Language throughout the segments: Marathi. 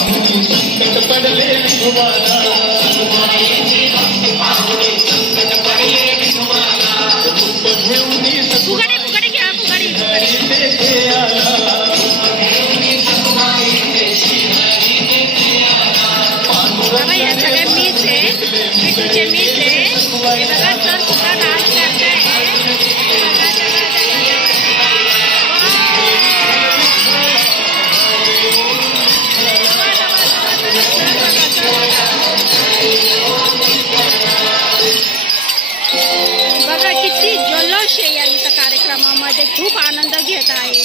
संकट पडले विठोबाला रूप घेऊन तेथे आला बाबा या सगळ्या मीच आहे, विठूचे मीच आहे. हे बघा सर सुद्धा डान्स करताय. बघा किती जल्लोष आहे या इथं कार्यक्रमामध्ये, खूप आनंद घेत आहे.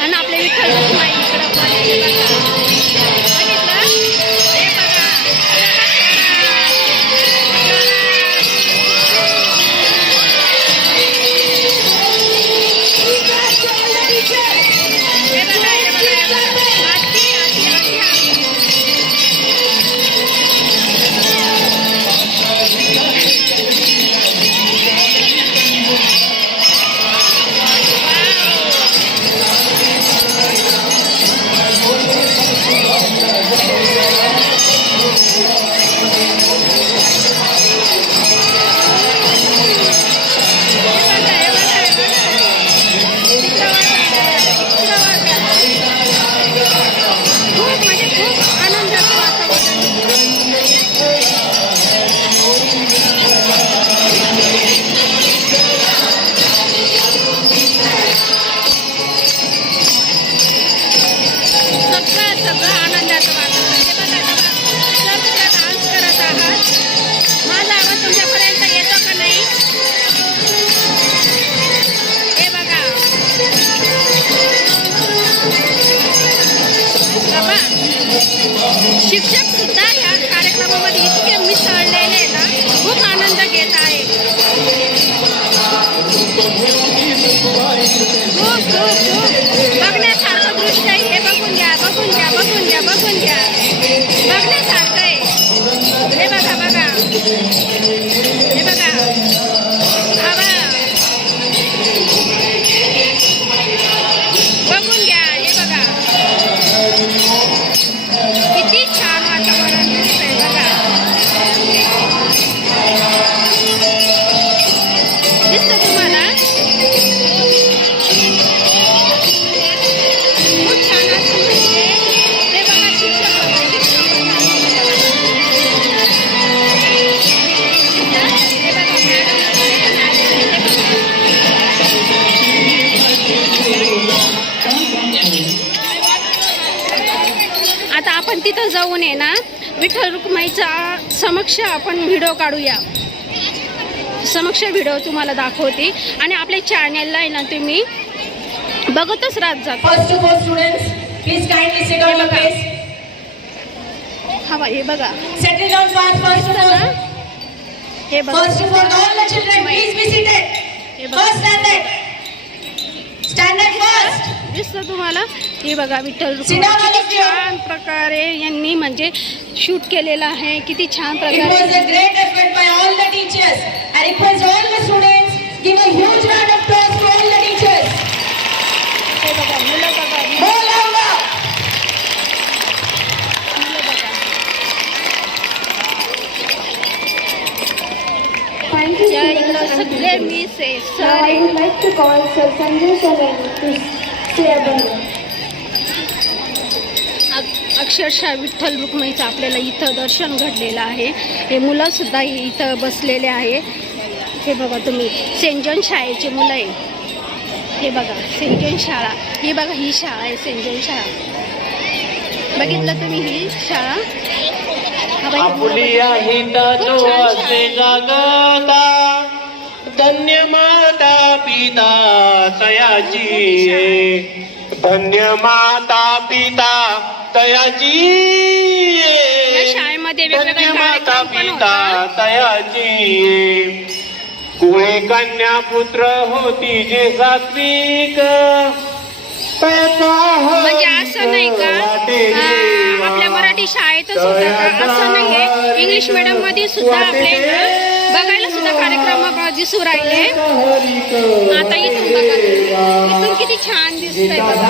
आणि आपले विठ्ठल रखुमाई इकडं पण आहे बघा. बघितलं? हे बघा. हे बघा, हे बघा, हे बघा. आरती, आरती, आरती, आरती. सगळं आनंदाचं वातावरण. हे बघा बघा, सर सुद्धा डान्स करत आहात. माझा आवाज तुमच्यापर्यंत येतो का नाही? हे बघा बाबा, शिक्षक सुद्धा या कार्यक्रमामध्ये इतके मिसळलेले ना, खूप आनंद घेत आहे. खूप खूप खूप बघण्यासारखं दृश्य आहे. हे बघून घ्या, बघून घ्या, बघून घ्या, बघून घ्या. बघण्यासारखं आहे. हे बघा बघा, हे बघा बाबा, बघून घ्या. हे बघा किती छान वातावरण दिसतंय बघा. दिसतं तुम्हाला? खूप छान असं म्हणजे ते बघा, शिक्षक वगैरे हे बघा, मॅडम वगैरे पण आलेले. हे बघा, आता आपण तिथं जाऊन आहे ना, विठ्ठल रखुमाईचा समक्ष आपण व्हिडिओ काढूया. समक्ष व्हिडिओ तुम्हाला दाखवते आणि आपल्या चॅनलला आहे ना तुम्ही बघतच राहत जा. First of all students, please kindly sit on your place. हा हे बघा, settle down fast. First of all, हे बघा, first of all all the children please be seated. हे बघा, स्टँड अप फर्स्ट. दिसतं तुम्हाला? हे बघा, Vitthal Sit down, all Rakhumai of you. छान प्रकारे यांनी म्हणजे शूट केलेलं आहे. किती छान It was प्रकारे. a great effort by all the teachers. I request all the students give a huge round of applause to all the teachers. हे बघा, मुलं बघा, More louder. मुलं बघा. Thank you. या इकडं सगळे मिस आहे, सर Now I आहे. would like to call Sir Sanjay Shalani to say a word. अक्षरशः विठ्ठल रखुमाईचं आपल्याला इथं दर्शन घडलेलं आहे. हे मुलं सुद्धा इथं बसलेले आहे. हे बघा तुम्ही, सेंट जॉन शाळेची मुलं आहे. हे बघा सेंट जॉन शाळा. ही बघा, ही शाळा आहे सेंट जॉन शाळा. बघितलं तुम्ही ही शाळा? हा बाई, आपुली आहे तो असे जागता धन्य माता पिता तयाची. धन्य माता पिता तयाची. या शाळेमध्ये वेगवेगळे धन्य माता कार्यक्रम पण पिता होतात. तयाची. कुळे कन्या पुत्र होती जे सात्विक. म्हणजे असं नाही का आपल्या मराठी शाळेतच होतं का? असं नाहीये, इंग्लिश मीडियम मध्ये सुद्धा आपले बघायला सुद्धा कार्यक्रम दिसू राहिले. आता इथून बघा, इथून किती छान दिसतंय बघा.